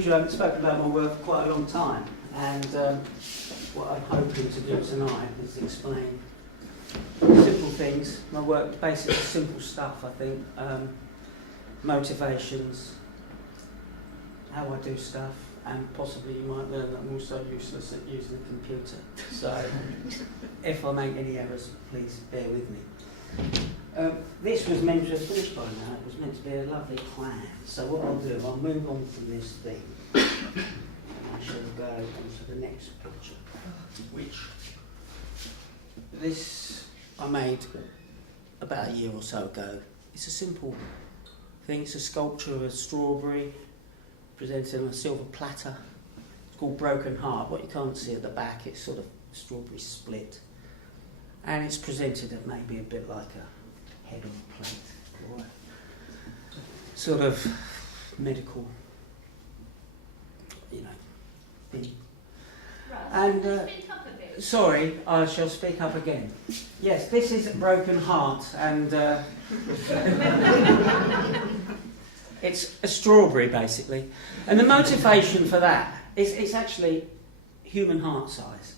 usual, I haven't spoken about my work for quite a long time, and what I'm hoping to do tonight is explain simple things. My work, basically simple stuff, I think. Motivations, how I do stuff, and possibly you might learn that I'm also useless at using a computer. So, if I make any errors, please bear with me. This was meant to have finished by now. It was meant to be a lovely plan. So what I'll do, I'll move on from this thing, and I shall go on to the next picture, which this I made about a year or so ago. It's a simple thing. It's a sculpture of a strawberry presented on a silver platter. It's called Broken Heart. What you can't see at the back, it's sort of strawberry split. And it's presented at maybe a bit like a head on a plate, or a sort of medical, thing. And speak up a bit. Sorry, I shall speak up again. Yes, this is Broken Heart, and it's a strawberry basically. And the motivation for that is it's actually human heart size.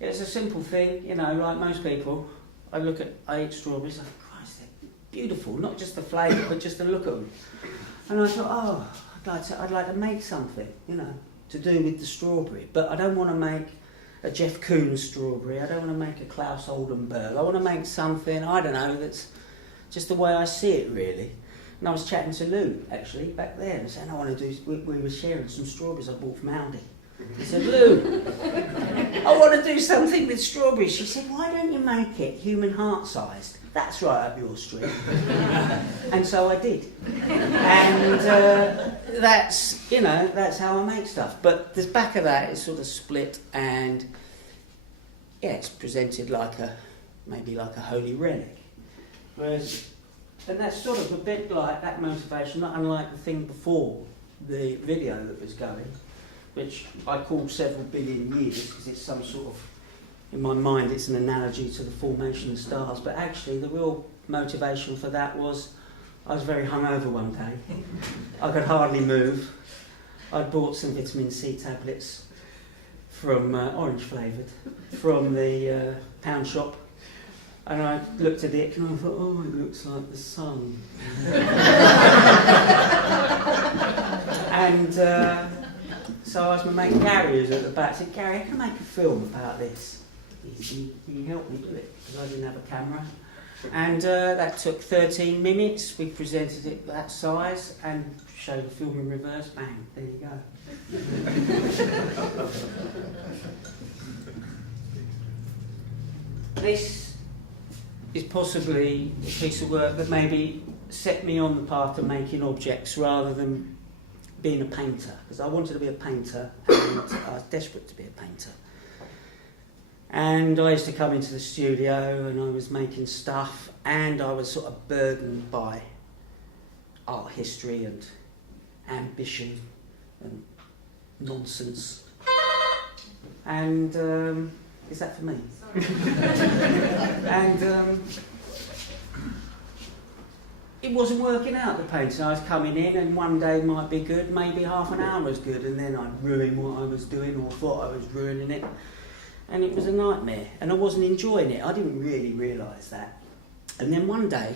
It's a simple thing, like most people. I eat strawberries, I think, Christ, they're beautiful, not just the flavour, but just the look of them. And I thought, I'd like to make something, to do with the strawberry. But I don't want to make a Jeff Koons strawberry, I don't want to make a Klaus Oldenburg. I want to make something, I don't know, that's just the way I see it, really. And I was chatting to Lou, actually, back there, and saying, we were sharing some strawberries I bought from Aldi. He said, Lou, I want to do something with strawberries. She said, why don't you make it human heart-sized? That's right up your street. And so I did. And that's how I make stuff. But the back of that is sort of split, and it's presented maybe like a holy relic. And that's sort of a bit like that motivation, not unlike the thing before the video that was going, which I call several billion years, because it's some sort of, in my mind, it's an analogy to the formation of stars. But actually, the real motivation for that was, I was very hungover one day. I could hardly move. I'd bought some vitamin C tablets from, orange flavoured, from the pound shop. And I looked at it and I thought, it looks like the sun. And so I asked my mate Gary, who's at the back, I said, Gary, I can make a film about this. He helped me do it, because I didn't have a camera. And that took 13 minutes. We presented it that size and showed the film in reverse. Bang, there you go. This is possibly a piece of work that maybe set me on the path of making objects rather than being a painter, because I wanted to be a painter and I was desperate to be a painter. And I used to come into the studio and I was making stuff, and I was sort of burdened by art history and ambition and nonsense. And is that for me? Sorry. And it wasn't working out, the painting. I was coming in, and one day might be good, maybe half an hour was good, and then I'd ruin what I was doing, or thought I was ruining it. And it was a nightmare, and I wasn't enjoying it. I didn't really realise that. And then one day,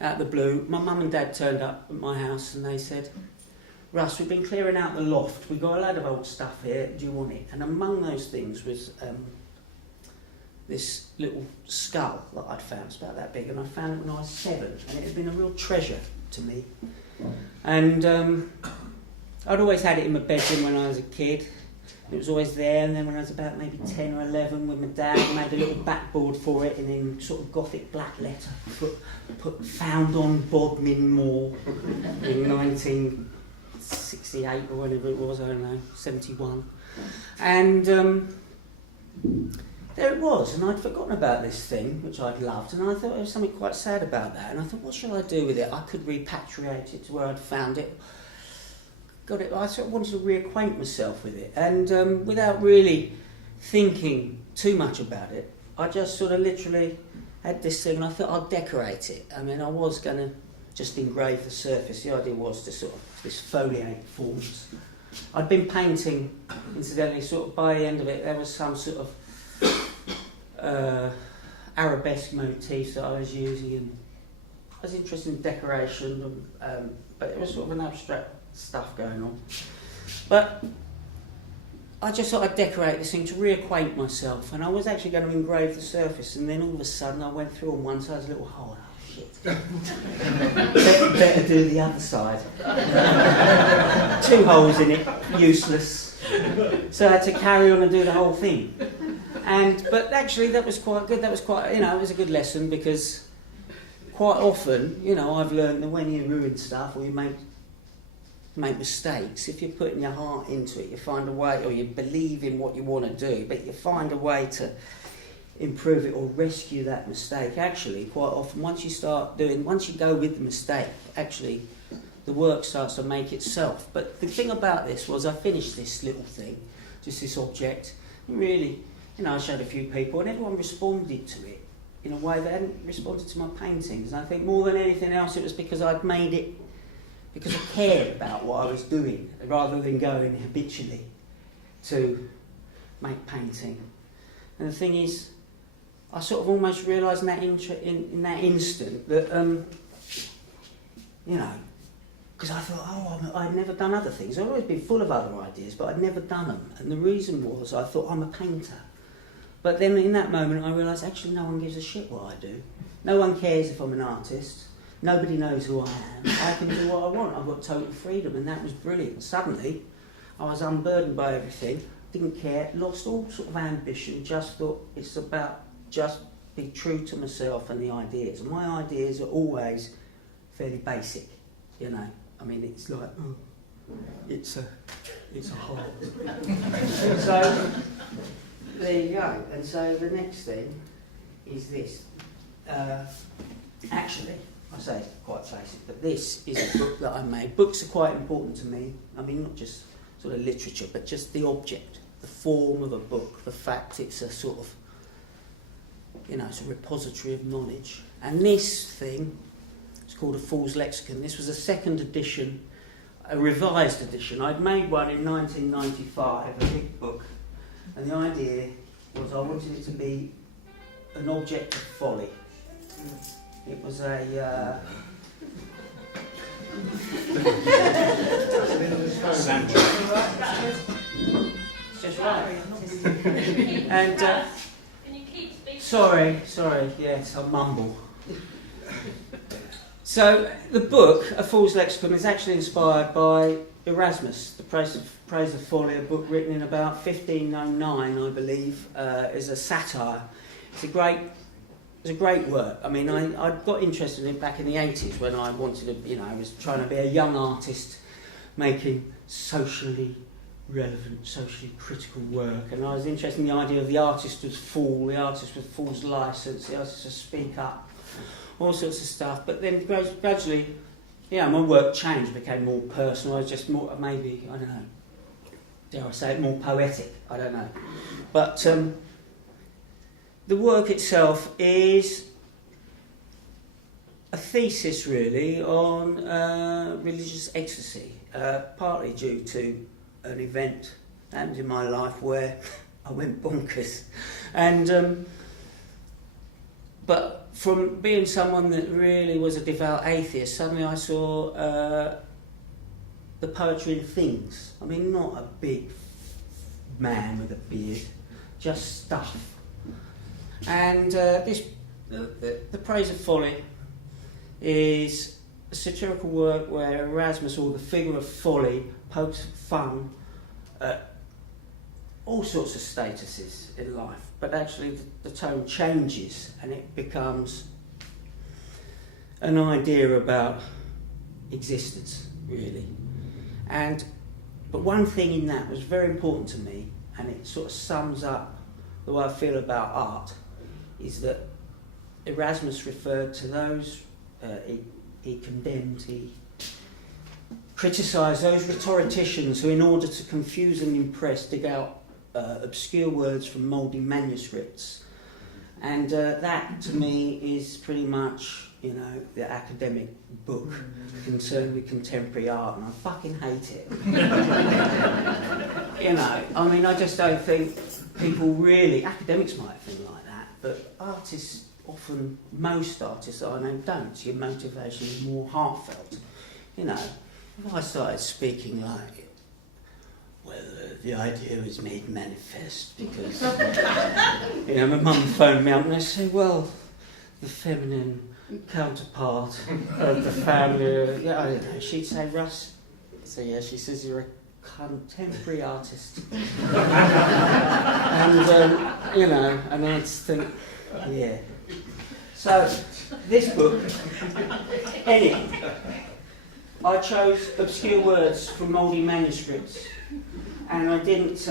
out of the blue, my mum and dad turned up at my house and they said, Russ, we've been clearing out the loft. We've got a load of old stuff here. Do you want it? And among those things was this little skull that I'd found. It's about that big, and I found it when I was 7, and it had been a real treasure to me. And I'd always had it in my bedroom when I was a kid. It was always there, and then when I was about maybe 10 or 11 with my dad, I made a little backboard for it, and in sort of gothic black letter put found on Bodmin Moor in 1968 or whatever it was, I don't know, 71. And there it was, and I'd forgotten about this thing, which I'd loved, and I thought there was something quite sad about that, and I thought, what should I do with it? I could repatriate it to where I'd found it. I sort of wanted to reacquaint myself with it, and without really thinking too much about it, I just sort of literally had this thing, and I thought I'd decorate it. I mean, I was going to just engrave the surface. The idea was to sort of this foliate forms, I'd been painting, incidentally, sort of by the end of it, there was some sort of arabesque motifs that I was using, and I was interested in decoration, but it was sort of an abstract stuff going on. But I just thought I'd decorate this thing to reacquaint myself, and I was actually going to engrave the surface, and then all of a sudden I went through on one side, there's a little hole. Oh shit! better do the other side. 2 holes in it, useless. So I had to carry on and do the whole thing. But actually that was quite good. That was quite, it was a good lesson, because quite often, I've learned that when you ruin stuff or you make mistakes, if you're putting your heart into it, you find a way, or you believe in what you want to do, but you find a way to improve it or rescue that mistake. Actually, quite often, once you go with the mistake, actually, the work starts to make itself. But the thing about this was I finished this little thing, just this object, and really, I showed a few people, and everyone responded to it in a way they hadn't responded to my paintings. And I think more than anything else, it was because I'd made it because I cared about what I was doing, rather than going habitually to make painting. And the thing is, I sort of almost realised in that instant that, because I thought, I'd never done other things. I'd always been full of other ideas, but I'd never done them. And the reason was, I thought, I'm a painter. But then in that moment, I realised, actually, no one gives a shit what I do. No one cares if I'm an artist. Nobody knows who I am. I can do what I want. I've got total freedom, and that was brilliant. Suddenly, I was unburdened by everything, didn't care, lost all sort of ambition, just thought it's about just be true to myself and the ideas. And my ideas are always fairly basic, I mean, it's like, it's a heart. So, there you go. And so the next thing is this. Actually, I say it's quite basic, but this is a book that I made. Books are quite important to me. I mean, not just sort of literature, but just the object, the form of a book, the fact it's a sort of, it's a repository of knowledge. And this thing, it's called a Fool's Lexicon. This was a second edition, a revised edition. I'd made one in 1995, a big book, and the idea was I wanted it to be an object of folly. It was a... It's just right. And... Sorry, yes, I mumble. So, the book, A Fool's Lexicon, is actually inspired by Erasmus, The Praise of Folly, a book written in about 1509, I believe, is a satire. It's a great work. I mean, I got interested in it back in the 80s when I wanted to, I was trying to be a young artist making socially relevant, socially critical work, and I was interested in the idea of the artist was fool, the artist was fool's licence, the artist to speak up, all sorts of stuff. But then gradually, my work changed, became more personal. I was just more, maybe, I don't know, dare I say it, more poetic, I don't know. But the work itself is a thesis, really, on religious ecstasy, partly due to an event that happened in my life where I went bonkers. And but from being someone that really was a devout atheist, suddenly I saw the poetry in things. I mean, not a big man with a beard, just stuff. And the Praise of Folly is a satirical work where Erasmus, or the figure of folly, pokes fun at all sorts of statuses in life, but actually the tone changes and it becomes an idea about existence, really. But one thing in that was very important to me, and it sort of sums up the way I feel about art, is that Erasmus referred to those he condemned, he criticised those rhetoricians who, in order to confuse and impress, dig out obscure words from mouldy manuscripts. And that, to me, is pretty much you know, the academic book concerned with contemporary art, and I fucking hate it. You know, I mean, I just don't think people really, academics might think like that, but artists often, most artists that I know don't. Your motivation is more heartfelt. You know, if I started speaking like, well, the idea was made manifest because, you know, my mum phoned me up and they said, well, the feminine counterpart of the family, yeah, I don't know, she'd say, Russ, so yeah, she says you're a contemporary artist. And, you know, and I just think, yeah. So, this book, anyway, I chose obscure words from mouldy manuscripts, and I didn't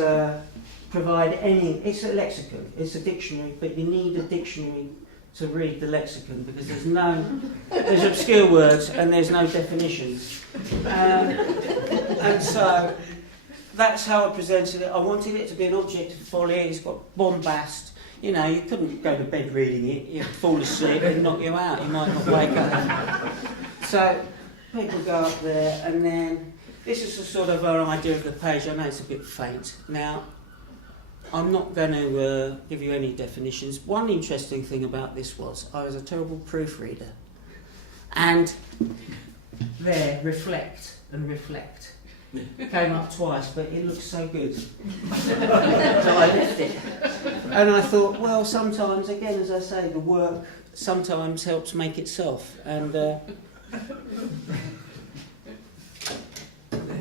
provide any. It's a lexicon, it's a dictionary, but you need a dictionary to read the lexicon because there's obscure words and there's no definitions. And so that's how I presented it. I wanted it to be an object of folly. It's got bombast. You know, you couldn't go to bed reading it. You'd fall asleep and knock you out. You might not wake up. So people go up there, and then this is a sort of an idea of the page. I know it's a bit faint. Now, I'm not going to give you any definitions. One interesting thing about this was I was a terrible proofreader. And there, reflect and reflect. Came up twice, but it looks so good. So I left it. And I thought, well, sometimes, again, as I say, the work sometimes helps make itself. And there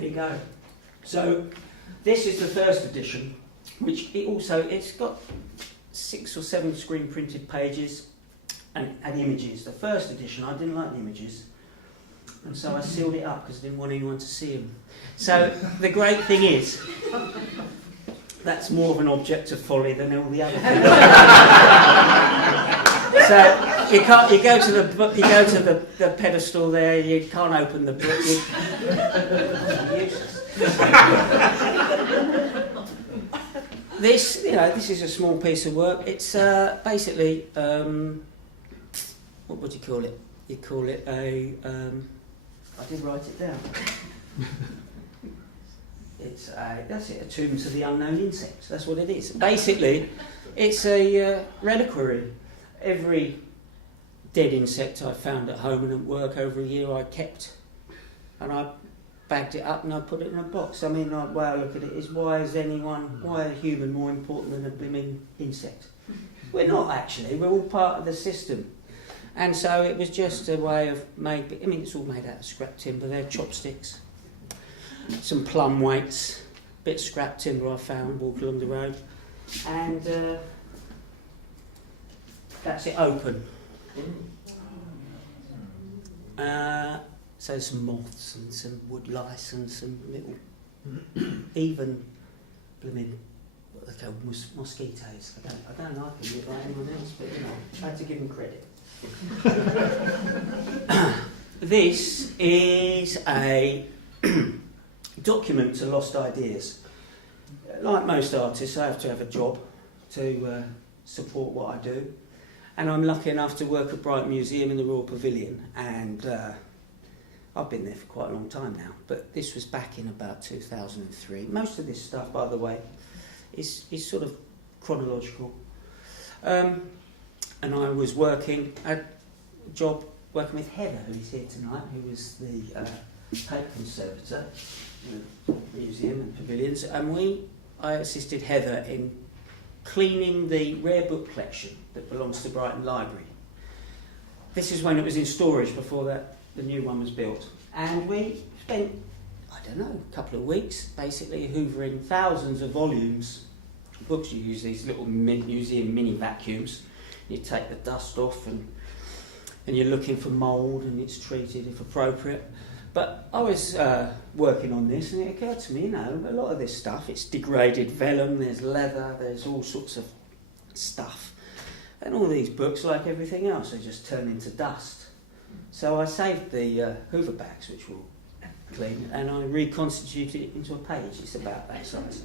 you go. So this is the first edition, which it's got 6 or 7 screen printed pages and images. The first edition, I didn't like the images, and so I sealed it up because I didn't want anyone to see them. So the great thing is, that's more of an object of folly than all the other things. So you go to the book, you go to the pedestal there, you can't open the book. Useless. This is a small piece of work. It's basically, what would you call it? You call it a, I did write it down. That's it, a tomb to the unknown insects. That's what it is. Basically, it's a reliquary. Every dead insect I found at home and at work over a year I kept. And I bagged it up and I put it in a box. I mean, the way I look at it is, why is a human more important than a blooming insect? We're not, actually. We're all part of the system. And so it was just a way of it's all made out of scrap timber. They're chopsticks, some plum weights, bit of scrap timber I found walking along the road. And that's it open. So some moths and some wood lice and some little, even blooming, what they call mosquitoes. I don't like them like anyone else, but you know, I had to give them credit. This is a document to lost ideas. Like most artists, I have to have a job to support what I do. And I'm lucky enough to work at Brighton Museum in the Royal Pavilion, and I've been there for quite a long time now, but this was back in about 2003. Most of this stuff, by the way, is sort of chronological. And I was working a job working with Heather, who is here tonight, who was the tape conservator in the museum and pavilions, and I assisted Heather in cleaning the rare book collection that belongs to Brighton Library. This is when it was in storage before the new one was built. And we spent, a couple of weeks basically hoovering thousands of volumes. Books, you use these little museum mini vacuums. You take the dust off and you're looking for mould and it's treated if appropriate. But I was working on this and it occurred to me, a lot of this stuff, it's degraded vellum, there's leather, there's all sorts of stuff. And all these books, like everything else, they just turn into dust. So I saved the Hoover bags, which we'll clean, and I reconstituted it into a page. It's about that size.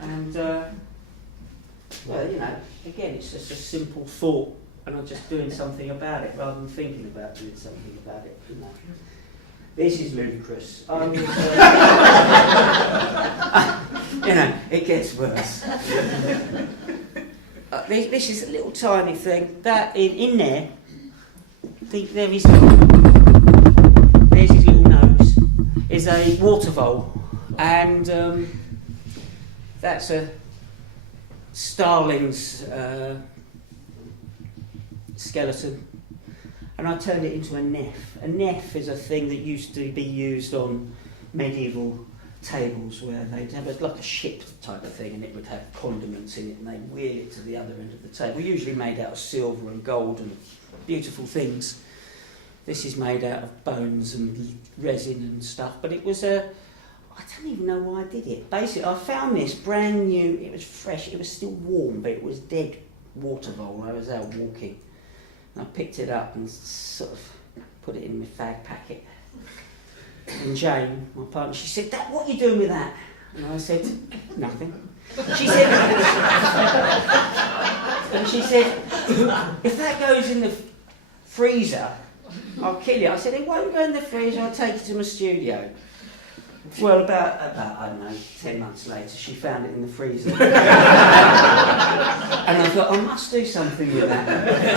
And, again, it's just a simple thought and I'm just doing something about it rather than thinking about doing something about it. You know. This is ludicrous. You know, it gets worse. This is a little tiny thing. That in there, there's his little nose, is a water vole, and that's a starling's skeleton. And I turned it into a nef. A nef is a thing that used to be used on medieval tables where they'd have like a ship type of thing, and it would have condiments in it, and they'd wheel it to the other end of the table. Usually made out of silver and gold and beautiful things. This is made out of bones and resin and stuff, but it was I don't even know why I did it. Basically, I found this brand new, it was fresh, it was still warm, but it was dead water vole. I was out walking, and I picked it up and sort of put it in my fag packet. And Jane, my partner, she said, "Dad, what are you doing with that?" And I said, "Nothing." She said, and she said, "If that goes in the freezer, I'll kill it." I said, "It won't go in the freezer, I'll take it to my studio." Well, about I don't know, 10 months later, she found it in the freezer. And I thought, I must do something with that.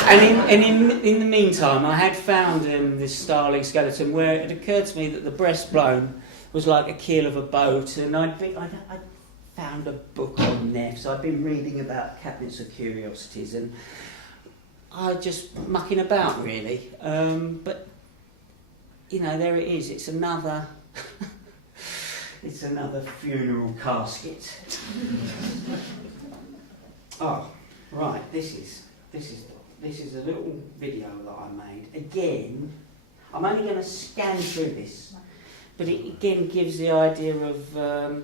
And in the meantime, I had found this starling skeleton where it occurred to me that the breastbone was like a keel of a boat, and I'd found a book on nefs. I'd been reading about cabinets of curiosities, and I just mucking about, really. But, you know, there it is. It's another... It's another funeral casket. Oh, right. This is a little video that I made. Again, I'm only going to scan through this, but it again gives the idea of the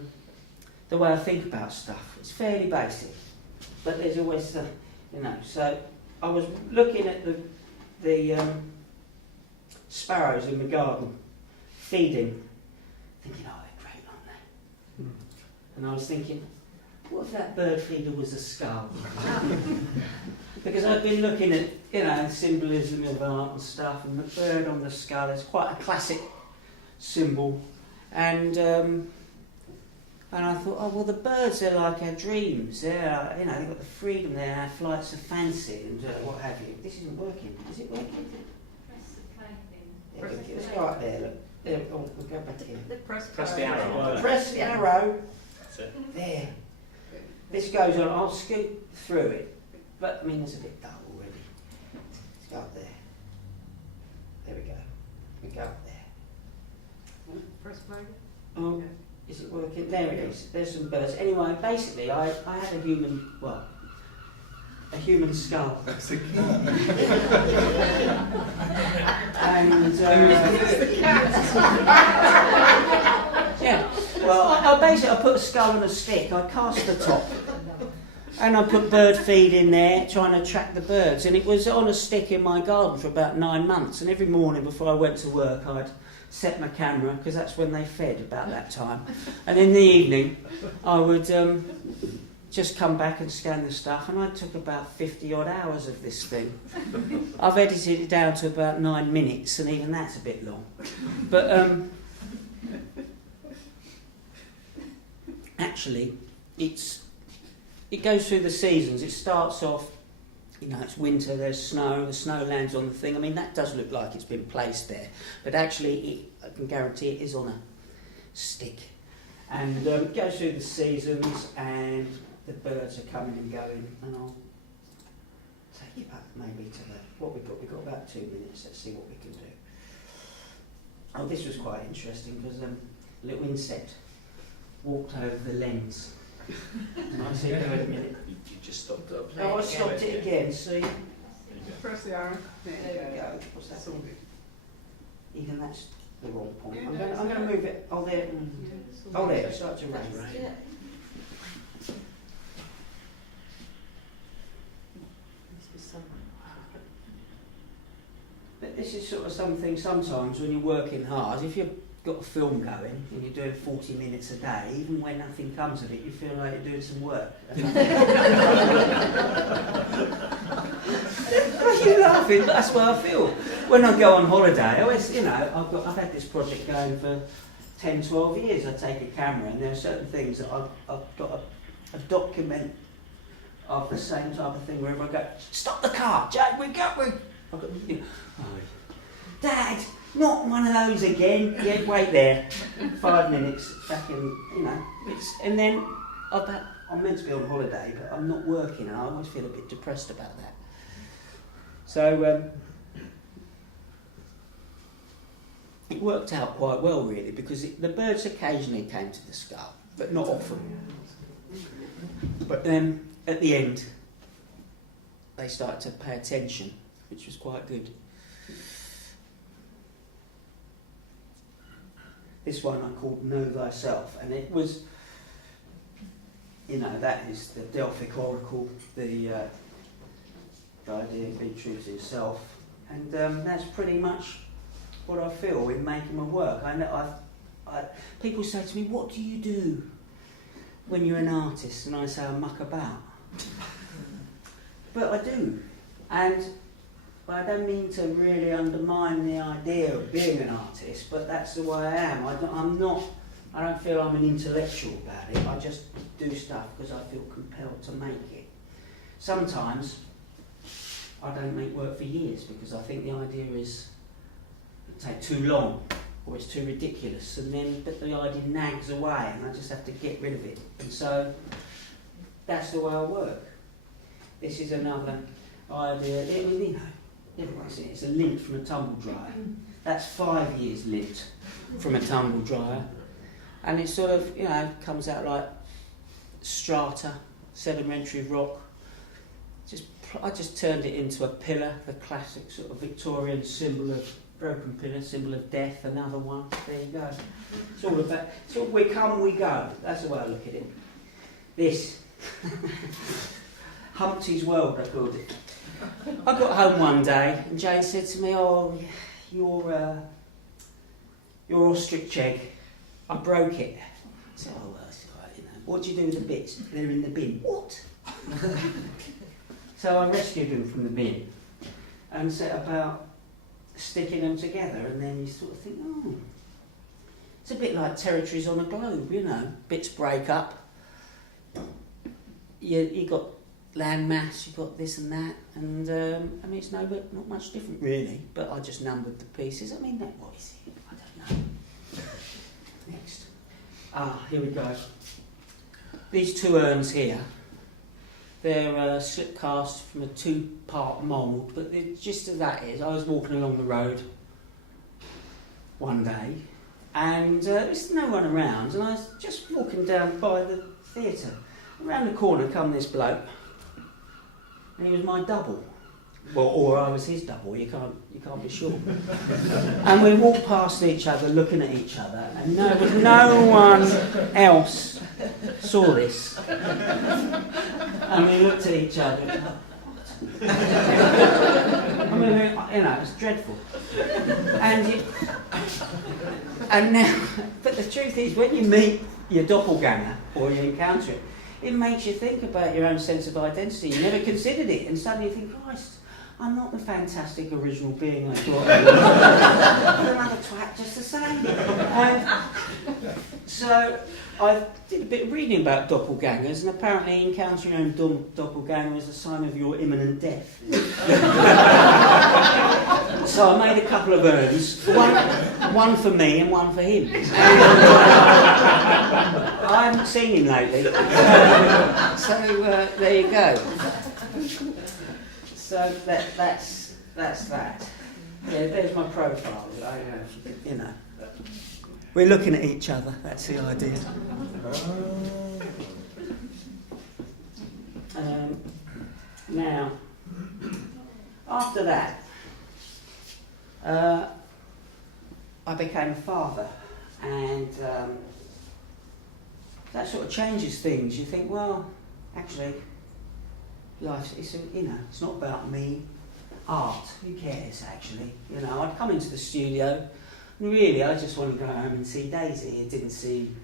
way I think about stuff. It's fairly basic, but there's always So I was looking at the sparrows in the garden, feeding, thinking, oh, and I was thinking, what if that bird feeder was a skull? Because I've been looking at, symbolism of art and stuff, and the bird on the skull is quite a classic symbol. And I thought, oh, well, the birds, they're like our dreams. They're, they've got the freedom there, our flights of fancy, and what have you. This isn't working. Is it working? Press the play thing. Yeah, let's go up there, look. There, we'll go back here. Press the arrow. Press the arrow. That's it. There. This goes on. I'll scoot through it. But, there's a bit dull already. Let's go up there. There we go. We go up there. Press play. Oh, is it working? There it is. There's some birds. Anyway, basically, I had a human skull. That's a key. And yeah, well, I put a skull on a stick. I cast the top, and I put bird feed in there, trying to attract the birds. And it was on a stick in my garden for about 9 months. And every morning before I went to work, I'd set my camera, because that's when they fed, about that time. And in the evening, I would just come back and scan the stuff, and I took about 50 odd hours of this thing. I've edited it down to about 9 minutes, and even that's a bit long. But actually, it goes through the seasons. It starts off, it's winter, there's snow, the snow lands on the thing. That does look like it's been placed there, but actually, I can guarantee it is on a stick. And it goes through the seasons, and the birds are coming and going, and I'll take you back maybe to what we've got. We've got about 2 minutes. Let's see what we can do. Oh, this was quite interesting, because a little insect walked over the lens. And I said, "Wait a minute." You just stopped up. Oh, I stopped it again. See? Press the arrow. There we go. What's that? Even that's the wrong point. I'm going to move it. Oh, there. Oh, there. It starts to rain. But this is sort of something sometimes when you're working hard, if you've got a film going and you're doing 40 minutes a day, even when nothing comes of it, you feel like you're doing some work. Why are you laughing? But that's what I feel. When I go on holiday, I always, I've had this project going for 10, 12 years. I take a camera, and there are certain things that I've got a document of the same type of thing. Wherever I go, stop the car, Jake. I've got, Dad, not one of those again. Yeah, wait there. 5 minutes. Back in, and then I'm meant to be on holiday, but I'm not working, and I always feel a bit depressed about that. So it worked out quite well, really, because the birds occasionally came to the skull, but not often. But then, at the end, they started to pay attention, which was quite good. This one I called Know Thyself, and it was, that is the Delphic oracle, the idea of being true to yourself, and that's pretty much what I feel in making my work. People say to me, what do you do when you're an artist? And I say, I muck about. But I do, and I don't mean to really undermine the idea of being an artist, but that's the way I am. I don't feel I'm an intellectual about it. I just do stuff because I feel compelled to make it. Sometimes I don't make work for years because I think the idea is it takes too long or it's too ridiculous, but the idea nags away and I just have to get rid of it. And so that's the way I work. This is another idea. It's a lint from a tumble dryer. That's 5 years lint from a tumble dryer. And it sort of, comes out like strata, sedimentary rock. I just turned it into a pillar, the classic sort of Victorian symbol of broken pillar, symbol of death, another one. There you go. It's all about, we come, we go. That's the way I look at it. This, Humpty's World, I called it. I got home one day and Jane said to me, "Oh, your ostrich egg, I broke it." I said, "Oh, well, that's all right, What do you do with the bits? They're in the bin." What? So I rescued them from the bin and set about sticking them together, and then you sort of think, oh, it's a bit like territories on a globe, bits break up. You got land mass, you've got this and that, and it's not much different really, but I just numbered the pieces. What is it? I don't know. Next. Here we go. These 2 urns here, they're slip cast from a 2-part mould, but the gist of that is I was walking along the road one day and there's no one around, and I was just walking down by the theatre. Around the corner come this bloke, and he was my double. Well, or I was his double, you can't be sure. And we walked past each other, looking at each other, and no one else saw this. And we looked at each other and what? It's dreadful. And now, but the truth is, when you meet your doppelganger, or you encounter it, it makes you think about your own sense of identity. You never considered it, and suddenly you think, Christ, I'm not the fantastic original being I thought I was. I'm another twat just the same. So I did a bit of reading about doppelgangers, and apparently encountering your own doppelganger is a sign of your imminent death. So I made a couple of urns, one for me and one for him. And, I haven't seen him lately. So there you go. So that's that. Yeah, there's my profile. We're looking at each other. That's the idea. Now, after that, I became a father, and that sort of changes things. You think, well, actually, life, it's not about me. Art, who cares, actually? I'd come into the studio, and really, I just wanted to go home and see Daisy. It didn't seem,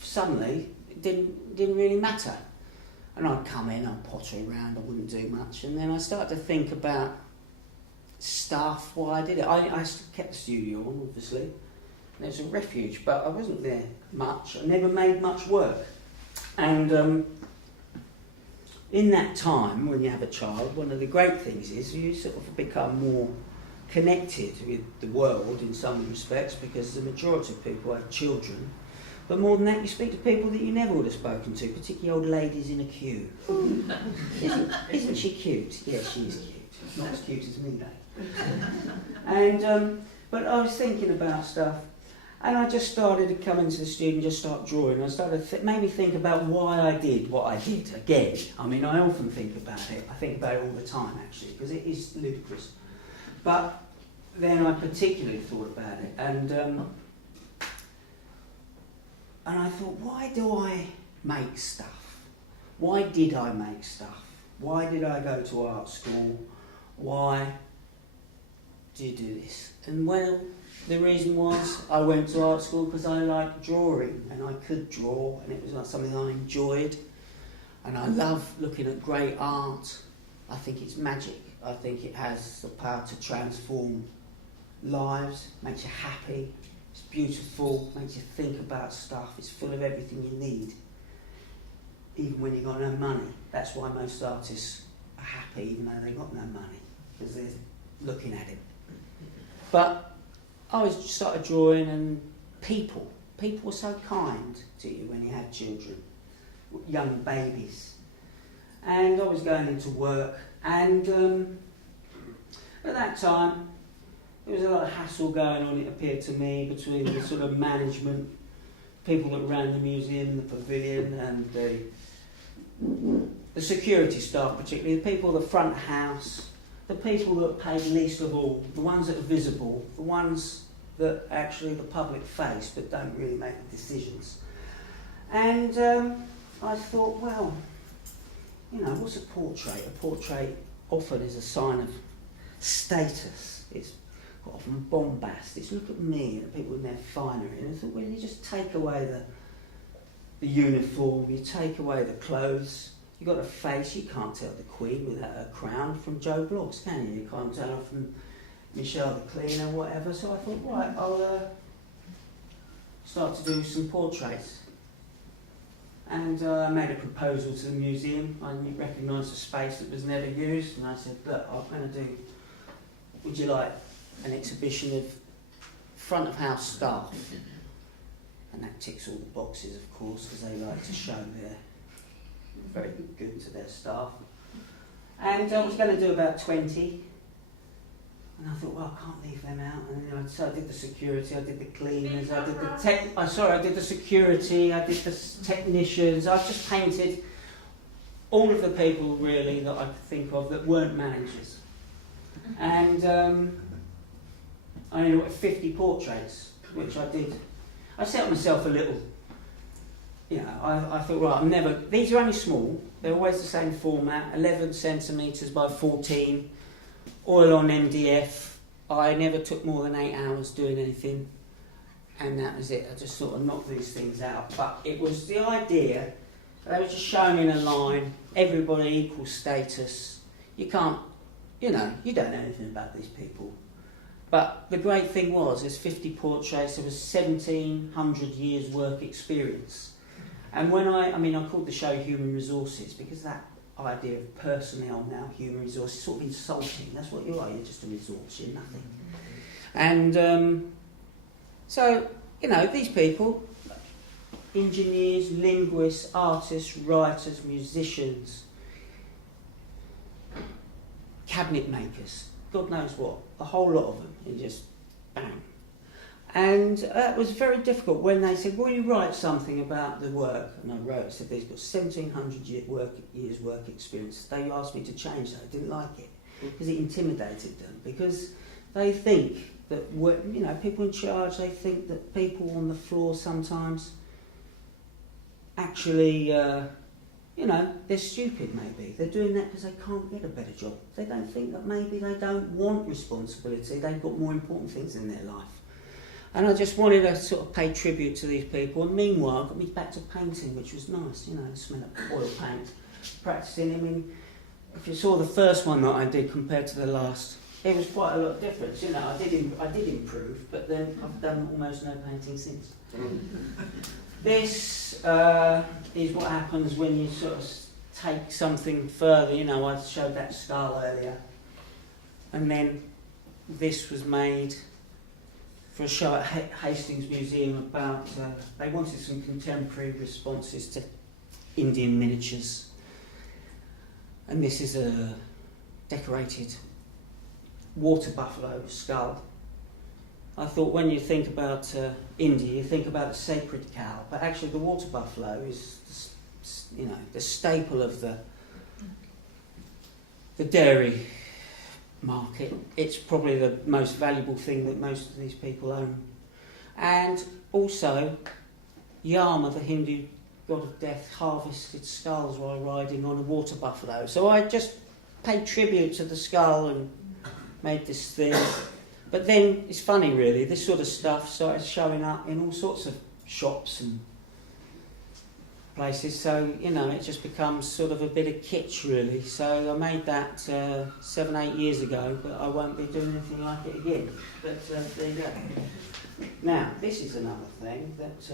suddenly, it didn't really matter. And I'd come in, I'd potter around, I wouldn't do much. And then I started to think about stuff, why I did it. I kept the studio on, obviously. And it was a refuge, but I wasn't there much. I never made much work. And in that time, when you have a child, one of the great things is you sort of become more connected with the world in some respects, because the majority of people have children. But more than that, you speak to people that you never would have spoken to, particularly old ladies in a queue. Isn't she cute? Yes, she is cute. Not as cute as me, though. And but I was thinking about stuff, and I just started to come into the studio and just start drawing. I started made me think about why I did what I did again. I mean, I often think about it. I think about it all the time, actually, because it is ludicrous. But then I particularly thought about it, and I thought, why do I make stuff? Why did I make stuff? Why did I go to art school? Why do you do this? And well, the reason was I went to art school because I liked drawing, and I could draw, and it was like something I enjoyed. And I love looking at great art. I think it's magic. I think it has the power to transform lives, makes you happy. It's beautiful, makes you think about stuff. It's full of everything you need, even when you've got no money. That's why most artists are happy, even though they've got no money, because they're looking at it. But I started drawing, and people were so kind to you when you have children, young babies. And I was going into work, and at that time, there was a lot of hassle going on, it appeared to me, between the sort of management, people that ran the museum, the pavilion, and the security staff particularly, the people at the front house, the people that paid least of all, the ones that are visible, the ones that actually the public face but don't really make the decisions. And I thought, well, you know, what's a portrait? A portrait often is a sign of status. It's often bombast. It's look at me and people in their finery. And I thought, well, you just take away the uniform, you take away the clothes. You've got a face, you can't tell the Queen without her crown from Joe Bloggs, can you? You can't tell her from Michelle the Cleaner, whatever. So I thought, right, I'll start to do some portraits. And I made a proposal to the museum. I recognised a space that was never used, and I said, look, I'm going to do, would you like an exhibition of front of house staff? And that ticks all the boxes, of course, because they like to show their very good to their staff. And I was going to do about 20. And I thought, well, I can't leave them out. And so I did the security, I did the cleaners, I did the security, I did the technicians. I just painted all of the people, really, that I could think of that weren't managers. And I ended up with 50 portraits, which I did. I set myself a little, you know, I thought, right, these are only small. They're always the same format, 11 centimetres by 14. Oil on MDF. I never took more than 8 hours doing anything, and that was it. I just sort of knocked these things out. But it was the idea that they were just shown in a line, everybody equal status. You can't, you know, you don't know anything about these people. But the great thing was, there's 50 portraits, there was 1,700 years work experience. And when I called the show Human Resources, because that idea of personnel now, human resources, sort of insulting. That's what you are, you're just a resource, you're nothing. And so, you know, these people, engineers, linguists, artists, writers, musicians, cabinet makers, God knows what, a whole lot of them, and just bang. And it was very difficult when they said, will you write something about the work? And I wrote, said they've got 1,700 years work experience. They asked me to change that. I didn't like it because it intimidated them. Because they think that, you know, people in charge, they think that people on the floor sometimes actually, you know, they're stupid maybe. They're doing that because they can't get a better job. They don't think that maybe they don't want responsibility. They've got more important things in their life. And I just wanted to sort of pay tribute to these people. And meanwhile, got me back to painting, which was nice, you know, the smell of oil paint. practicing. I mean, if you saw the first one that I did compared to the last, it was quite a lot of difference. You know, I did improve, but then I've done almost no painting since. This is what happens when you sort of take something further. You know, I showed that skull earlier, and then this was made for a show at Hastings Museum about, they wanted some contemporary responses to Indian miniatures. And this is a decorated water buffalo skull. I thought when you think about India, you think about a sacred cow, but actually the water buffalo is, you know, the staple of the dairy market. It's probably the most valuable thing that most of these people own. And also, Yama, the Hindu god of death, harvested skulls while riding on a water buffalo. So I just paid tribute to the skull and made this thing. But then, it's funny really, this sort of stuff started showing up in all sorts of shops and places, so you know, it just becomes sort of a bit of kitsch really. So I made that 7-8 years ago, but I won't be doing anything like it again. But there you go. Now, this is another thing that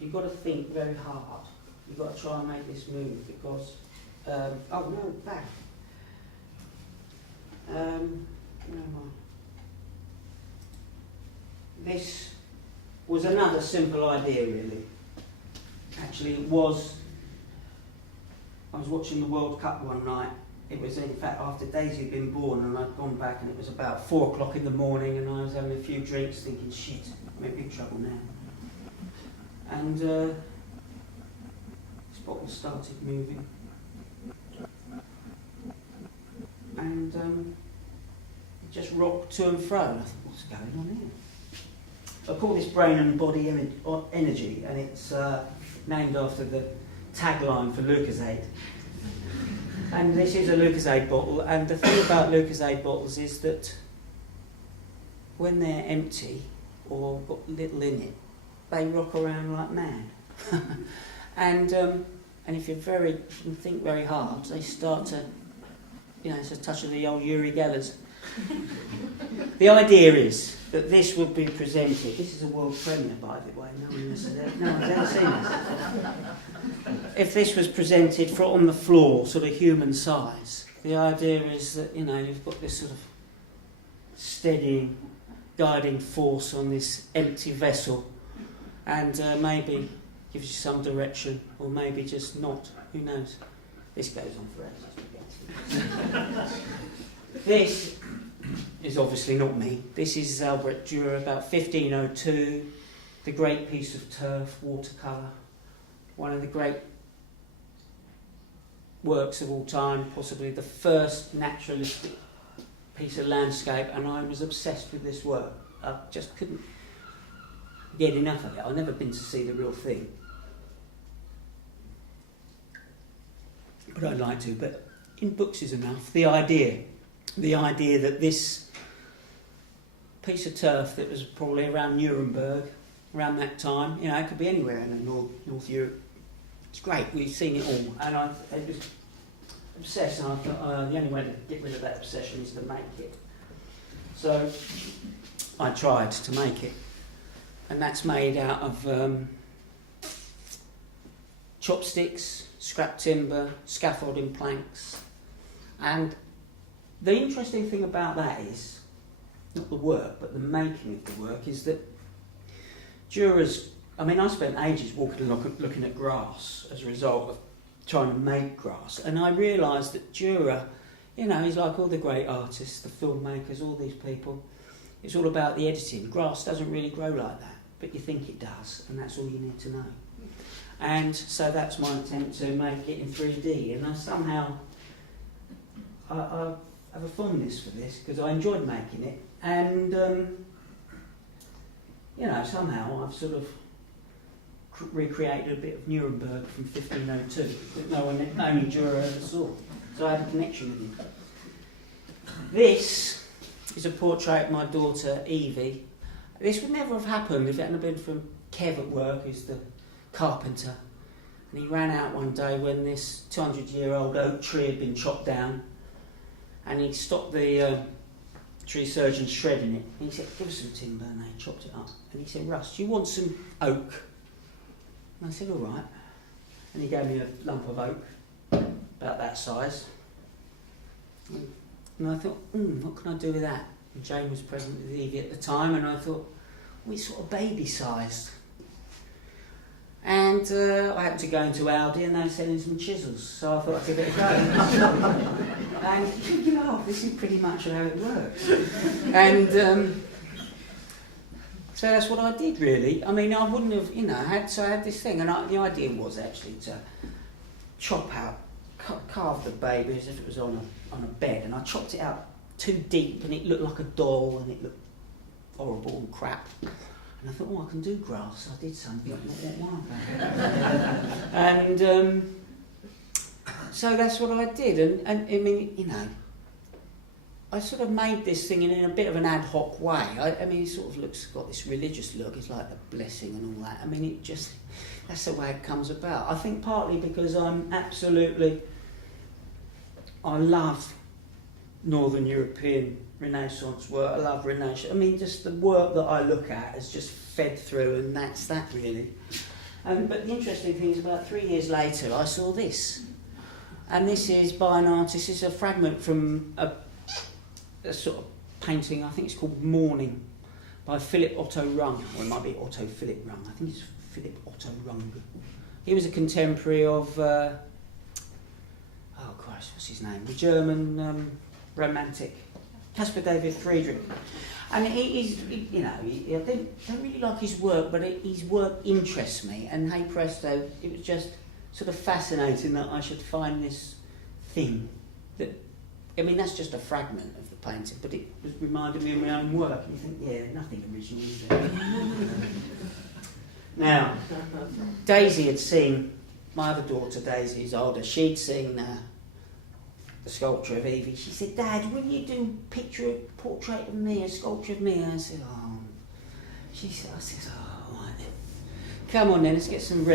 you've got to think very hard. You've got to try and make this move because oh no, back. Where am I? This was another simple idea really. Actually, I was watching the World Cup one night. It was in fact after Daisy had been born, and I'd gone back, and it was about 4 o'clock in the morning, and I was having a few drinks, thinking, "Shit, I'm in big trouble now." And this bottle started moving, and it just rocked to and fro. And I thought, "What's going on here?" I call this brain and body energy, and it's named after the tagline for Lucozade. And this is a Lucozade bottle, and the thing about Lucozade bottles is that when they're empty or got little in it, they rock around like mad. And if you think very hard, they start to, you know, it's a touch of the old Uri Gellers. The idea is that this would be presented. This is a world premiere, by the way. No one's ever seen this. If this was presented on the floor, sort of human size, the idea is that, you know, you've got this sort of steadying, guiding force on this empty vessel, and maybe gives you some direction, or maybe just not. Who knows? This goes on forever. This is obviously not me. This is Albrecht Durer, about 1502, the great piece of turf, watercolour, one of the great works of all time, possibly the first naturalistic piece of landscape, and I was obsessed with this work. I just couldn't get enough of it. I've never been to see the real thing, but I'd like to. But in books is enough. The idea that this piece of turf that was probably around Nuremberg, around that time, you know, it could be anywhere in North Europe. It's great, we've seen it all, and I was obsessed, and I thought the only way to get rid of that obsession is to make it. So I tried to make it, and that's made out of chopsticks, scrap timber, scaffolding planks, and the interesting thing about that is, not the work, but the making of the work, is that Durer's, I mean, I spent ages walking along looking at grass as a result of trying to make grass, and I realised that Durer, you know, he's like all the great artists, the filmmakers, all these people, it's all about the editing. Grass doesn't really grow like that, but you think it does, and that's all you need to know. And so that's my attempt to make it in 3D, and I somehow, I have a fondness for this because I enjoyed making it, and you know, somehow I've sort of recreated a bit of Nuremberg from 1502 that only Durer ever saw. So I had a connection with him. This is a portrait of my daughter Evie. This would never have happened if it hadn't been for Kev at work, who's the carpenter. And he ran out one day when this 200-year-old oak tree had been chopped down, and he stopped the tree surgeon shredding it. And he said, "Give us some timber," and they chopped it up. And he said, "Russ, do you want some oak?" And I said, "All right." And he gave me a lump of oak, about that size. And I thought, what can I do with that? And Jane was pregnant with Evie at the time, and I thought, well, it's sort of baby-sized. And I happened to go into Aldi, and they were selling some chisels, so I thought I'd give it a go. And, you know, this is pretty much how it works. And so that's what I did, really. I mean, I wouldn't have, I had this thing, and the idea was actually to chop out, carve the baby as if it was on a bed, and I chopped it out too deep, and it looked like a doll, and it looked horrible and crap. And I thought, I can do grass. I did something. And so that's what I did. And I mean, I sort of made this thing in a bit of an ad hoc way. I mean, it sort of got this religious look. It's like the blessing and all that. I mean, that's the way it comes about. I think partly because I love Northern European Renaissance work. I love Renaissance. I mean, just the work that I look at is just fed through, and that's that really. But the interesting thing is, about 3 years later, I saw this, and this is by an artist. This is a fragment from a sort of painting. I think it's called "Morning" by Philip Otto Rung, or it might be Otto Philip Rung. I think it's Philip Otto Rung. He was a contemporary of what's his name? The German romantic. Caspar David Friedrich, and I don't really like his work, but his work interests me. And hey presto, it was just sort of fascinating that I should find this thing. That's just a fragment of the painting, but it was reminded me of my own work. And you think, nothing original, is there? Now, Daisy had seen, my other daughter Daisy, who's older, she'd seen the sculpture of Evie. She said, "Dad, will you do a portrait of me, a sculpture of me?" And I said, "Oh." I said, "Oh, all right then. Come on then, let's get some I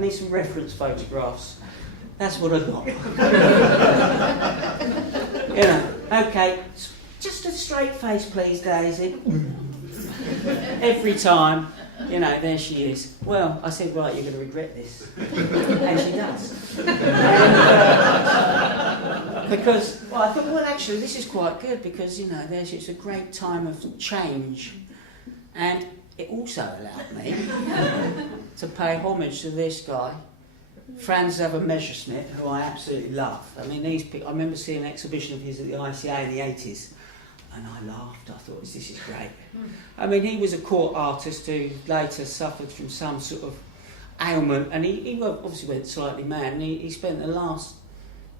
need some reference photographs." That's what I got. Okay, just a straight face, please, Daisy. Every time, there she is. Well, I said, "Right, you're going to regret this." And she does. Because I thought, actually, this is quite good because, it's a great time of change. And it also allowed me to pay homage to this guy, Franz Xaver Messersmith, who I absolutely love. I mean, I remember seeing an exhibition of his at the ICA in the 80s, and I laughed. I thought, this is great. I mean, he was a court artist who later suffered from some sort of ailment, and he obviously went slightly mad, and he spent the last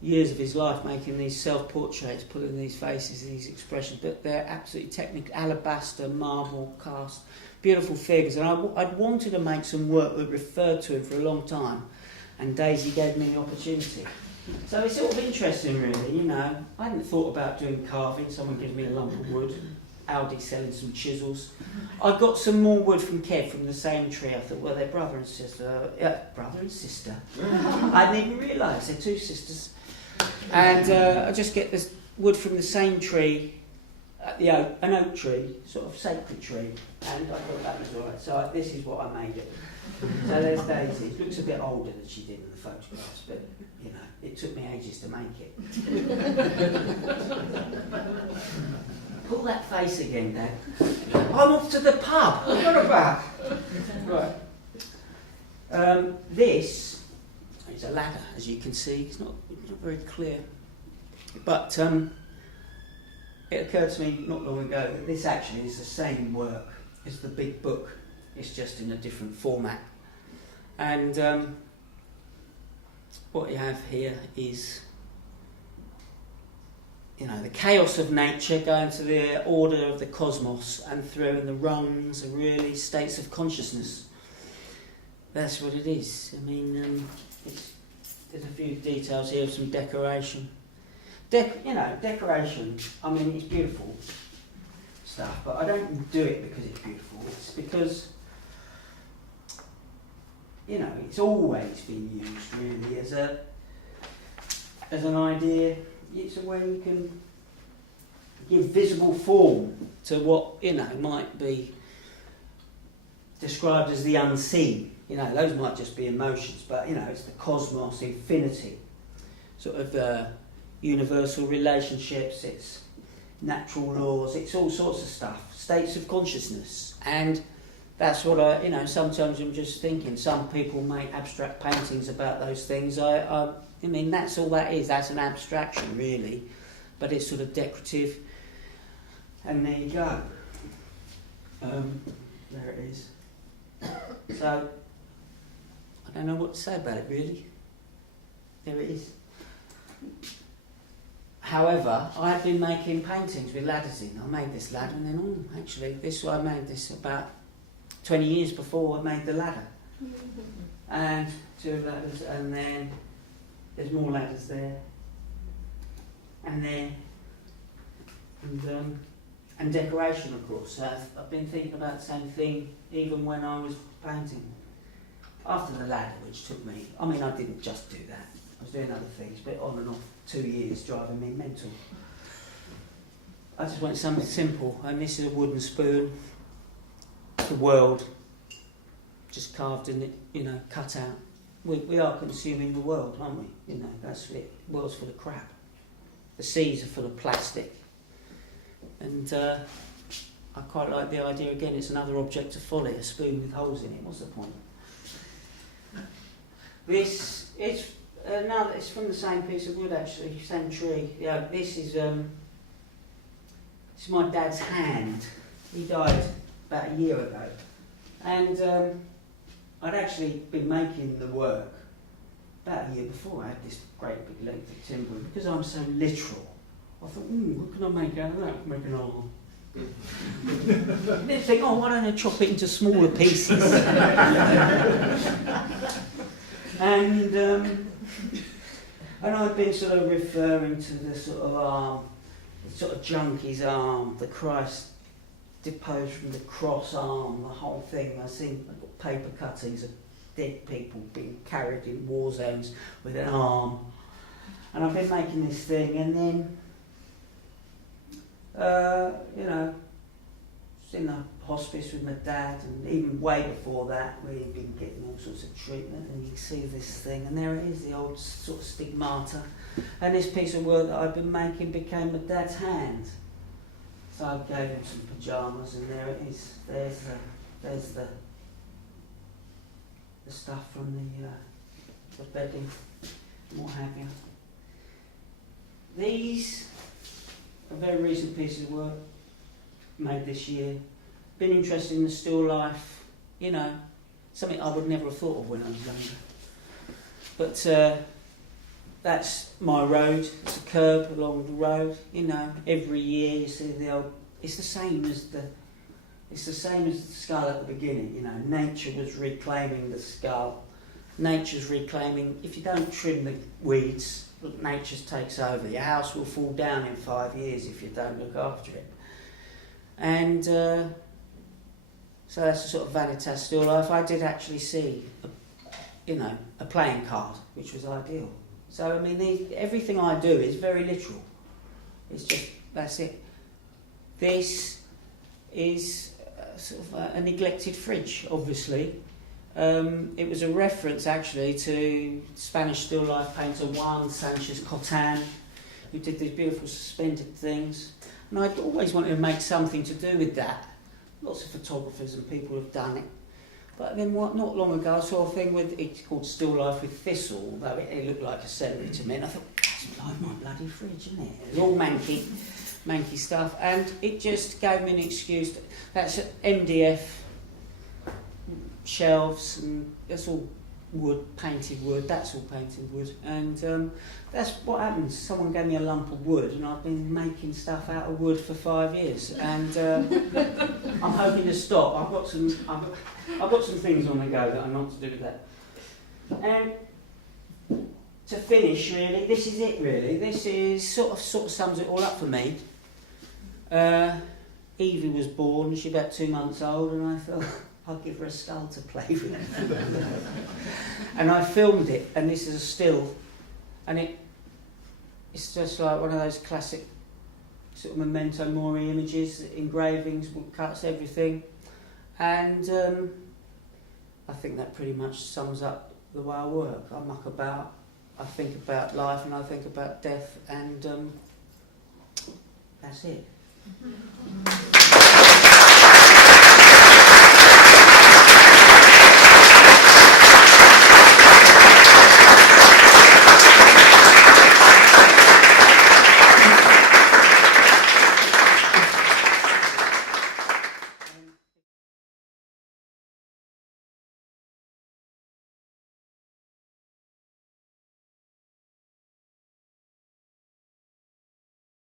years of his life making these self-portraits, putting these faces, these expressions, but they're absolutely technical, alabaster, marble cast, beautiful figures. And I'd wanted to make some work that referred to him for a long time, and Daisy gave me the opportunity. So it's sort of interesting, really, I hadn't thought about doing carving. Someone gives me a lump of wood, Aldi selling some chisels. I got some more wood from Kev from the same tree. I thought, well, they're brother and sister. I didn't even realise they're two sisters. And I just get this wood from the same tree, an oak tree, sort of sacred tree, and I thought that was all right. So this is what I made it. So there's Daisy. It looks a bit older than she did in the photographs, but it took me ages to make it. Pull that face again, Dad. I'm off to the pub. What about? Right. This is a ladder, as you can see. It's not very clear, but it occurred to me not long ago that this actually is the same work as the big book. It's just in a different format. And what you have here is, the chaos of nature going to the order of the cosmos, and through, and the rungs are really states of consciousness. That's what it is. I mean, there's a few details here of some decoration. Decoration, I mean, it's beautiful stuff, but I don't do it because it's beautiful. It's because you know, it's always been used really as an idea. It's a way you can give visible form to what, you know, might be described as the unseen. You know, those might just be emotions, but, you know, it's the cosmos, infinity, sort of universal relationships, it's natural laws, it's all sorts of stuff, states of consciousness. And that's what you know, sometimes I'm just thinking, some people make abstract paintings about those things. I mean, that's all that is, that's an abstraction really, but it's sort of decorative. And there you go. There it is. So, I don't know what to say about it really. There it is. However, I have been making paintings with ladders in. I made this ladder and then, actually, I made this about 20 years before I made the ladder. And 2 ladders, and then there's more ladders there. And there. And decoration, of course. I've been thinking about the same thing even when I was painting. After the ladder, which took me, I mean, I didn't just do that. I was doing other things, but on and off 2 years, driving me mental. I just want something simple, and this is a wooden spoon. The world, just carved in it, you know, cut out. We are consuming the world, aren't we? You know, that's it. The world's full of crap. The seas are full of plastic. And I quite like the idea, again, it's another object of folly, a spoon with holes in it. What's the point? This is it's from the same piece of wood, actually, same tree. Yeah, this is my dad's hand. He died about a year ago, and I'd actually been making the work about a year before. I had this great big length of timber, because I'm so literal. I thought, what can I make out of that? Make an arm. Then think, why don't I chop it into smaller pieces? And I've been sort of referring to the sort of arm, the sort of junkie's arm, the Christ deposed from the cross arm, the whole thing. I've got paper cuttings of dead people being carried in war zones with an arm. And I've been making this thing, and then, you know, I was in the hospice with my dad, and even way before that, we'd been getting all sorts of treatment, and you can see this thing, and there it is, the old sort of stigmata. And this piece of work that I've been making became my dad's hand. So I gave him some pyjamas, and there it is. There's the stuff from the bedding, and what have you. These are very recent pieces of work, made this year. Been interested in the still life, you know, something I would never have thought of when I was younger. But that's my road. It's a curb along the road. You know, every year you see the old. It's the same as the skull at the beginning. You know, nature was reclaiming the skull. Nature's reclaiming. If you don't trim the weeds, nature takes over. Your house will fall down in 5 years if you don't look after it. And so that's a sort of vanitas still life. I did actually see, a playing card, which was ideal. So I mean, everything I do is very literal. It's just that's it. This is sort of a neglected fridge, obviously. It was a reference actually to Spanish still life painter Juan Sanchez Cotan, who did these beautiful suspended things. And I'd always wanted to make something to do with that. Lots of photographers and people have done it. But then not long ago I saw a thing it's called Still Life with Thistle, though it looked like a celery to me. And I thought, that's like my bloody fridge, isn't it? It's all manky stuff. And it just gave me an excuse. That's MDF shelves, and that's all wood, painted wood, that's all painted wood. And that's what happens. Someone gave me a lump of wood, and I've been making stuff out of wood for 5 years. And I'm hoping to stop. I've got some things on the go that are not to do with that. And to finish, really, this is it. Really, this is sort of sums it all up for me. Evie was born. She's about 2 months old, and I thought, I'll give her a skull to play with. And I filmed it, and this is a still, and it's just like one of those classic sort of memento mori images, engravings, cuts, everything. And I think that pretty much sums up the way I work. I muck about, I think about life, and I think about death, and that's it.